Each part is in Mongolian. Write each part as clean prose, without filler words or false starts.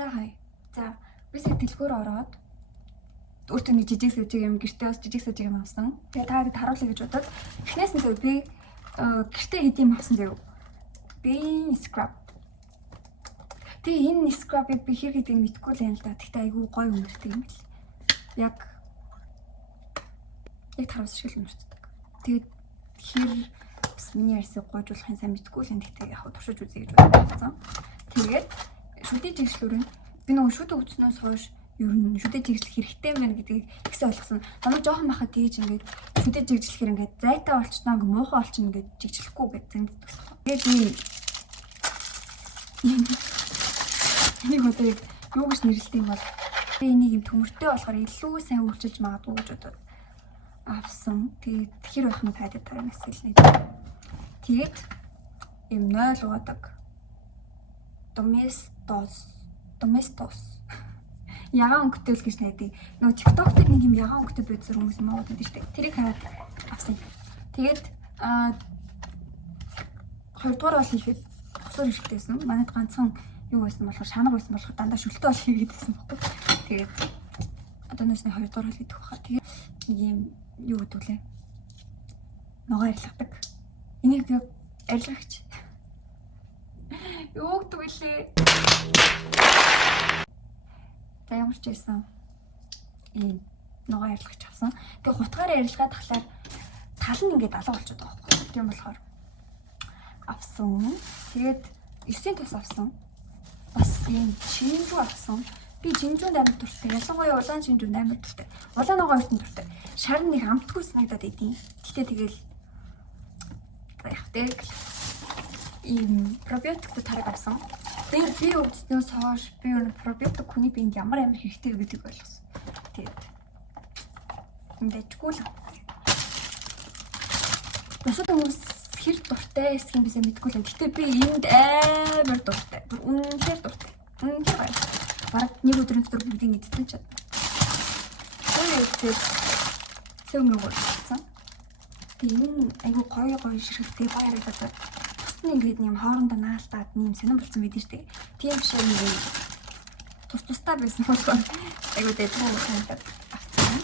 За хай. За би сая дэлгүүр ороод өөртөө нэг жижиг сэжиг юм гэртээ бас жижиг сэжиг юм авсан. Тэгээ та хэд харуулъя гэж бодоод эхнээс нь зөв би гэртээ хэд юм авсан зөв. Би scrub. Тэгээ энэ scrub-ыг би хэр гэдгийг мэдэхгүй л юм л да. Тэгтээ айгүй гоё үнэртэй юм бэл. Яг таравс шиг л үнэртдэг. Тэгээд хэр бас миний арьсыг гойжуулахын сайн мэдэхгүй л юм. Тэгтээ яг туршиж үзье гэж бодсон. Тэгээд шүдэ жигслүүрэн би нөгөө шүдэ үтснээс хойш ер нь шүдэ жигслэх хэрэгтэй байна гэдгийг ихсэн ойлгосон. Намайг жоохон бахад тэгэж ингээд шүдэ жигслэхэр ингээд зайтай болчихноо ингээд муухай болчихно ингээд жигчлэхгүй гэж зэнддэгсэн. Тэгээд энийг одоо юу гэж нэрлэдэг бол би энийг юм төмөртэй болохоор илүү сайн үйлчилж магадгүй гэж бодоод авсан. Тэгээд хэр байх нь тайдад тарах мэсэлнэ. Тэгээд юм 0 угадаг. Доместос. Ягаан өнгөтэй л гэж найдаа. Нөгөө TikTok дээр нэг юм ягаан өнгөтэй байцсан хүмүүс юм аа гэдэг шүү дээ. Тэрийг хараад авсан. Тэгээд хоёрдугаар бол ихэд босоор ирэхтэйсэн. Манайд ганцхан юу байсан болохоор шанаг байсан болохоор дандаа шөлтөө бол хийгээдсэн байхгүй. Тэгээд одооноос нэг хоёрдугаар бол идэх баха. Тэгээд нэг юм юу гэдэг лээ. Ногоо арилгадаг. Энийг би арилгагч. Юу гэдэг лээ. За ямар ч байсан ийм ногоо арилгагч авсан. Тэгээ хутгаар арилгаад тахлаар тал нь ингээд алга болчиход байгаа байхгүй. Тийм болохоор авсан. Тэгээд 9-ийн тус авсан. Бас ийм чинжүү авсан. Би чинжүүнд амар дуртай. Ялангуяа улаан чинжүүнд амар дуртай. Улаан ногоо өртөнд дуртай. Шар нэг амтгүй санагдаад идэв. Гэтэ тэгэл яг тэг ийм пробиотиктэй тариг авсан. Тэгээд би өвчтнөөс хойш би өөр пробиотик хүний биед ямар амар хэрэгтэй гэдгийг ойлгосон. Тэгээд мэдээчгүй л. Насад хүмүүс хэр дуртай эсэх юм бисээ мэдгүй л. Гэтэ би энд амар дуртай. Үнэхээр дуртай. Үнэхээр гоё. Бараг нэг өдрийн дотор бүгдийг мэдтэн чад. Тэгээд цэвэн өгсөн. Энэ айгу гоё ширхтээ гоё харагдаад. Ингээд нэм хоорондоо наалтаад нэм сонирн болсон байдаг шүү дээ. Тийм шиг нэг тус-тустай байсан болохоор айгуу дэвгүй санагдаад авсан.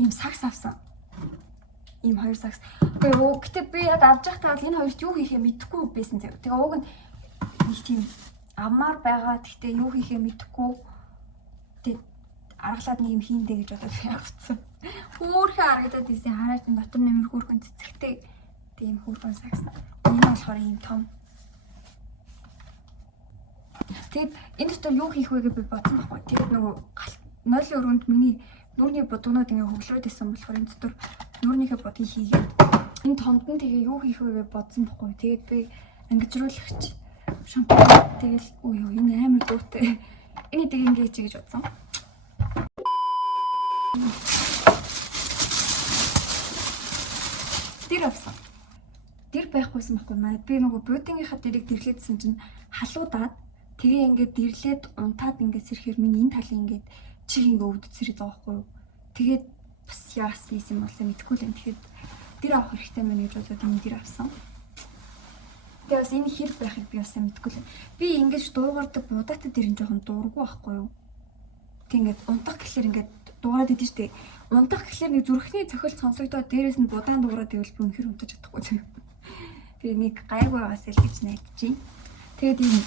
Ийм сакс авсан. Ийм хоёр сакс. Гэхдээ би яг авч байхдаа энэ хоёрт юу хийхээ мэдэхгүй байсан зав. Тэгээ уг нь нэг тийм аммаар байгаа. Гэхдээ юу хийхээ мэдэхгүй. Тэгээ аргалаад нэг юм хийндэ гэж бодоод авсан. Хөөхөн харагдаад ийсэн хараад дотор нэмэр хөөхөн цэцэгтэй тийм хөөхөн сакс. Энэ болохоор ийм том. Тэгэд энэ дотор юу хийх вэ гэж би бодсон байхгүй. Тэгэд нөгөө нойлын өрөөнд миний нүрийн будуунууд ингээ хөглөөд исэн болохоор энэ дотор нүрийнхээ будыг хийгээд энэ томд нь тэгээ юу хийх вэ гэж бодсон байхгүй. Тэгэд би ангижруулагч шампунь тэгэл өө энэ амар дуутай. Энийг тэг ингээ хийж гэж бодсон. Тэр авсан. Тэр байхгүйсэн байхгүй маа. Би нөгөө буудингийнхаа дэрийг дэрлээдсэн чинь халуудаад тэгээ ингээд дэрлээд унтаад ингээд сэрхээр миний энэ талын ингээд чиг ингээд өвдөцсөрөд байгаа байхгүй юу. Тэгээд бас яасан юм болсон мэдэхгүй л юм. Тэгэхээр тэр авах хэрэгтэй мэн гэж бодоод энэ тэр авсан. Тэгээ бас энэ хэр байхыг би бас мэдэхгүй л. Би ингээд дуугардаг будаатай дээр нь жоохон дуургүй байхгүй юу. Тэг ингээд унтах гэхэлэр ингээд дуугаад идэв штэ. Унтах гэхэлэр нэг зүрхний цохилт сонсогдоод дээрээс нь будаан дуугараад ивэл би үнэхээр унтаж чадахгүй зав. Тэгээ нэг гайгүй байгаас л гэж найдчихъя. Тэгээд ийм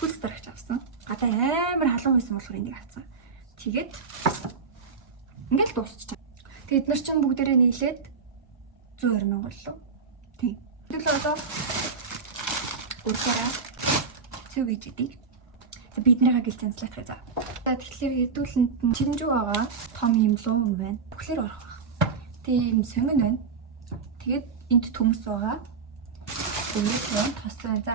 хүлс дарагч авсан. Гадаа амар халуун байсан болохоор энийг авсан. Тэгээд ингээл дуусчихсан. Тэгээд нар чинь бүгдээрээ нийлээд 120,000 боллоо. Тийм. Тэгэл одоо урьдаараа цэв гэж идэв. Биднийгаа гэлцэнслэх гэж. За тэгэхээр хэдүүлэнд нь чинжүү байгаа том юм луу юм байна. Бүхлээр орох баг. Тийм сонгон байна. Тэгээд энд төмс байгаа. Өнөөдөр тослоо. За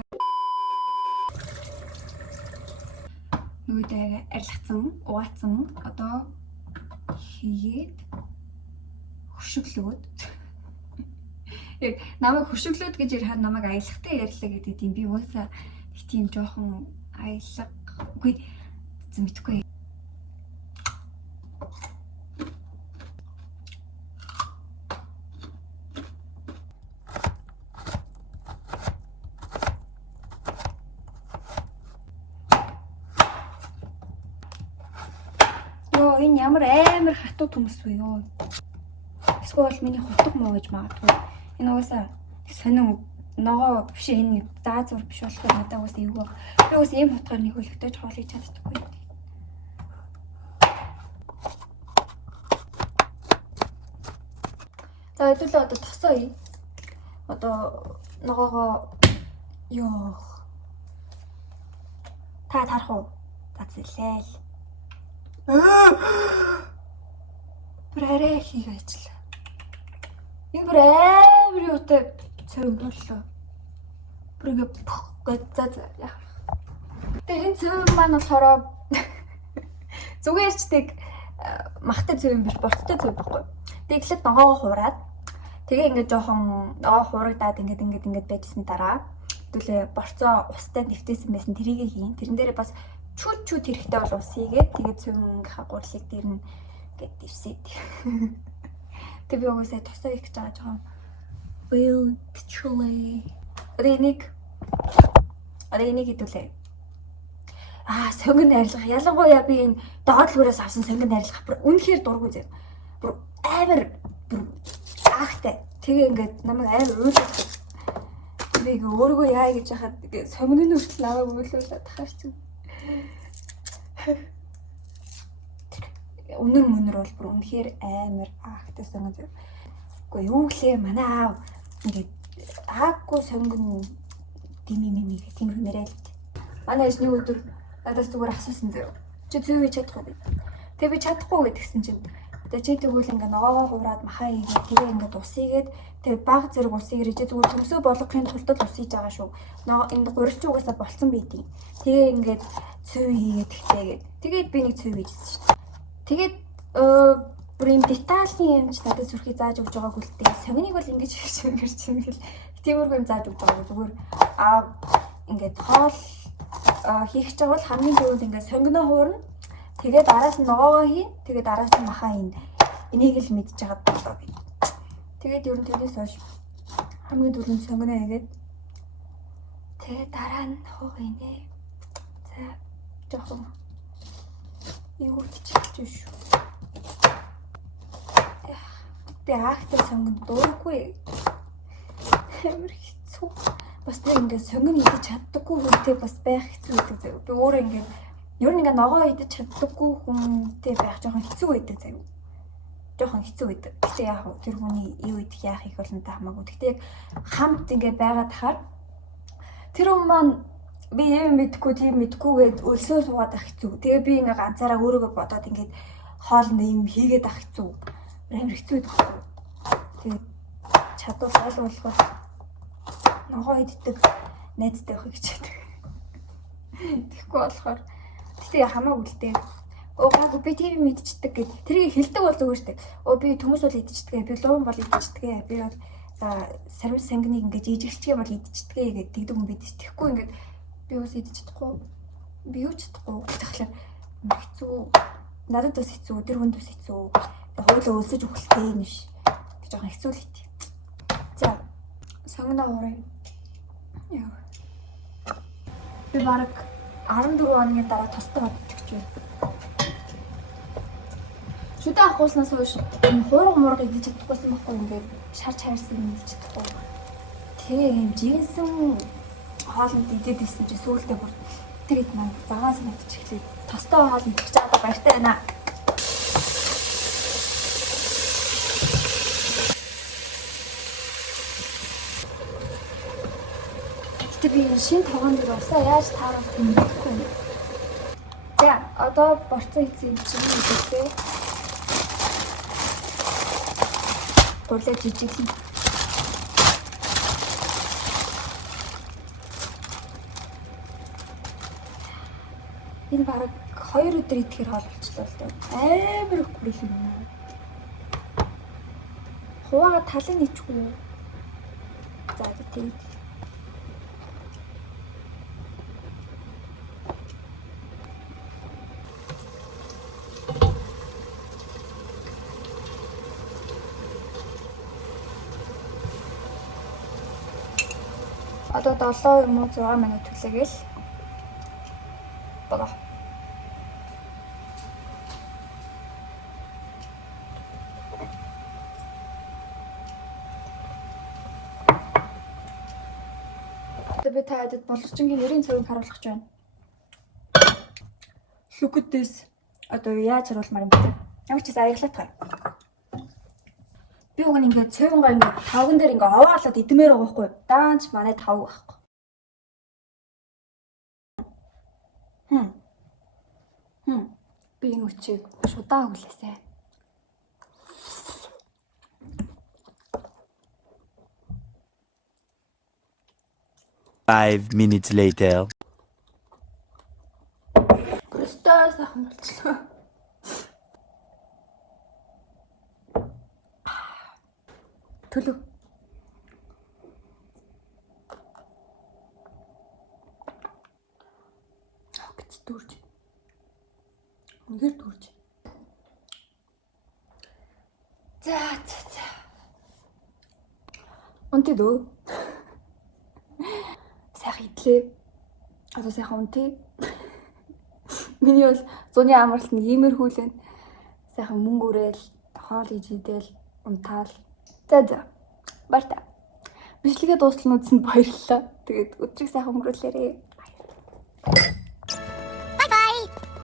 нүдээ арилгацсан, угаацсан. Одоо хийгээд хөшөглөөд. Яг намайг хөшөглөөд гэж ярихад намайг аялахтай ярьлаа гэдэг юм. Би уусаа их тийм жоохон аялах үгүй зэмтгүй. энэ ямар амар хатуу төмс вэ ёо. Эсвэл миний хутг муу гэж магадгүй. Энэ угаасаа сонин ногоо биш энэ заазуур биш болохоор надад угаасаа эвгүй. Би угаасаа ийм хутгаар нэг хөлөгтэй хоол хийж чаддаггүй. За хэдүүлээ одоо тосоо. Одоо ногоогоо ёо. Та тарах уу? Зацлээ л. Бүрээрээ хийх ажил. Энэ бүр амар юутай цэв боллоо. Бүр ингэ гоо яах. Тэгээ энэ цэв маань болохоор зүгээрчдэг махтай цэв юм биш, борцтой цэв байхгүй. Тэгээ эхлээд ногоогоо хуураад тэгээ ингээд жоохон ногоо хуурагдаад ингээд байжсны дараа хэдүүлээ борцоо устай нэвтээсэн байсан тэрийгээ хийн. Тэрэн дээрээ бас чүд хэрэгтэй бол ус хийгээд тэгээд цэвнийхээ гурлыг дээр нь ингээд дэвсээд. Тэг би угаасаа тосоо их гэж байгаа жоохон well truly. Энийг хэдүүлээ. Сонгон найрлах. Ялангуяа би энэ доотлгоороос авсан сонгон найрлах бүр үнэхээр дургүй зэ. Бүр амар ахтай. Тэгээ ингээд намайг амар уйлдаг. Би өөргөө яа гэж яхад сонгоны хүртэл намайг уйлуулаад тахаарч. Өнөр бол бүр үнэхээр амар ахтай сонгон зэ. Гэхдээ юу гэлээ манай аав ингээд аагүй сонгон димимими гэх тийм нэрэл. Манай ээж нэг өдөр надаас зүгээр асуусан зэ. Чи цэв хийж чадахгүй бэ? Тэгээ би чадахгүй гэдгсэн чинь тэгээ чи тэгвэл ингээ ногоогоо хуураад махаа ийгээд тэгээ ингээ ус ийгээд тэгээ баг зэрэг ус ийгээд зүгээр төмсөө болгохын тулд ус хийж байгаа шүү. Энэ гурилч угаасаа болцсон байдیں۔ Тэгээ ингээд цэв хийгээд тэгтээгээд тэгээд би нэг цэв хийжсэн шүү. Тэгээд бүр юм детальны юмч надад зүрхий зааж өгч байгаагүй л дээ. Сонгоныг бол ингэж хийчихсэн гэл тиймэрхүү юм зааж өгч байгаагүй зүгээр ингээд хоол хийх гэж байгаа бол хамгийн түрүүнд ингээд сонгоноо хуурна. Тэгээд араас нь ногоогоо хий. Тэгээд араас нь махаа хийн. Энийг л мэдчихэж байгаа болоо би. Тэгээд ер нь тэрнээс хойш хамгийн түрүүнд сонгоноо хийгээд тэгээд дараа нь хуугийнэ. За жоохон юу ч шүү. Би ахтай сонгонд дурггүй. Амар хэцүү. Бас би ингээд сонгон идэж чаддаггүй хүнтэй бас байх хэцүү гэдэг. Би өөрөө ингээд ер нь ингээд ногоо идэж чаддаггүй хүнтэй байх жоохон хэцүү байдаг заяа. Жоохон хэцүү байдаг. Гэтэ яах вэ? Тэр хүний юу идэх яах их болонтой хамаагүй. Гэтэ яг хамт ингээд байгаад тахаар тэр хүн маань би юм мэдгүй тийм мэдгүйгээд өлсөө суугаад ах хэцүү. Тэгээ би ингээд ганцаараа өөрийгөө бодоод ингээд хоолны юм хийгээд ах хэцүү. Амар хэцүү байдаг. Тэгээ чадвал ойлгох ногоо иддэг найзтай явах гэж байдаг. Тэгэхгүй болохоор тэгтээ хамаагүй л дээ. Гаагүй би тийм мэдчихдэг гэд тэрийг хэлдэг бол зүгээр штэ. Би төмөс бол идчихдэг. Би луун бол идчихдэг. Би бол сарвис сангиныг ингэж ижиглчгээ бол идчихдэг гэд тэгдэг юм бид. Тэгэхгүй ингээд би ус идчихдэггүй. Би юу ч чадахгүй. Тэгэхээр хэцүү. Надад бас хэцүү. Тэр хүнд бас хэцүү. Хойлоо өлсөж өгөхтэй юм биш. Тэг жоохон хэцүү л хит. За сонгоноо уурай. Яа. Би бараг 14 оны дараа тостой бодчих гэж байна. Шүдэ ахгүйснаас хойш хуурга мурга идэж чадахгүйсэн байхгүй ингээд шарч хайрсан идэж чадахгүй. Тэгээ юм жинсэн хоолнд идээд исэн чи сүүлдээ бүр тэр ид маань загаас мэдчих эхлэв. Тостой хоол идэх чадаа баяртай байна. Би шинэ тогоон дээр усаа яаж тааруулах юм бэ? За одоо борцоо хийсэн юм чинь үгүй. Гурлаа жижиг хий. Энэ бараг 2 өдөр идэхээр хоол болчихлоо л дээ. Амар их гүрэл юм байна. Хуваагаа талын ичгүй. За тэгээд одоо 7 юм уу 6 минут хүлээгээл бага. За би та хадад боловчингийн нэрийн цэвийг харуулах гэж байна. Look at this. Одоо яаж харуулмаар юм бэ? Ямар ч гэсэн аяглаатгаа. Би уг нь ингээд цэвэнгаа ингээд тавган дээр ингээд овоолоод идмээр байгаа байхгүй. Даанч манай тав байхгүй. Би энэ мөчийг шудаан хүлээсэ. 5 minutes later. Просто сайхан болчихлоо. Төлөв. Гэж дүүрч. Үнээр дүүрч. За. Унтээ дөө. Сайхан идлээ. Одоо сайхан унтээ. Миний бол зуны амралт нь иймэрхүү л байна. Сайхан мөнгө өрөөл, хоол хийж идэл, унтаал. За. Баяртай. Бичлэгээ дуустал нь үзсэнд баярлалаа. Тэгээд өдрийг сайхан өнгөрүүлээрэй.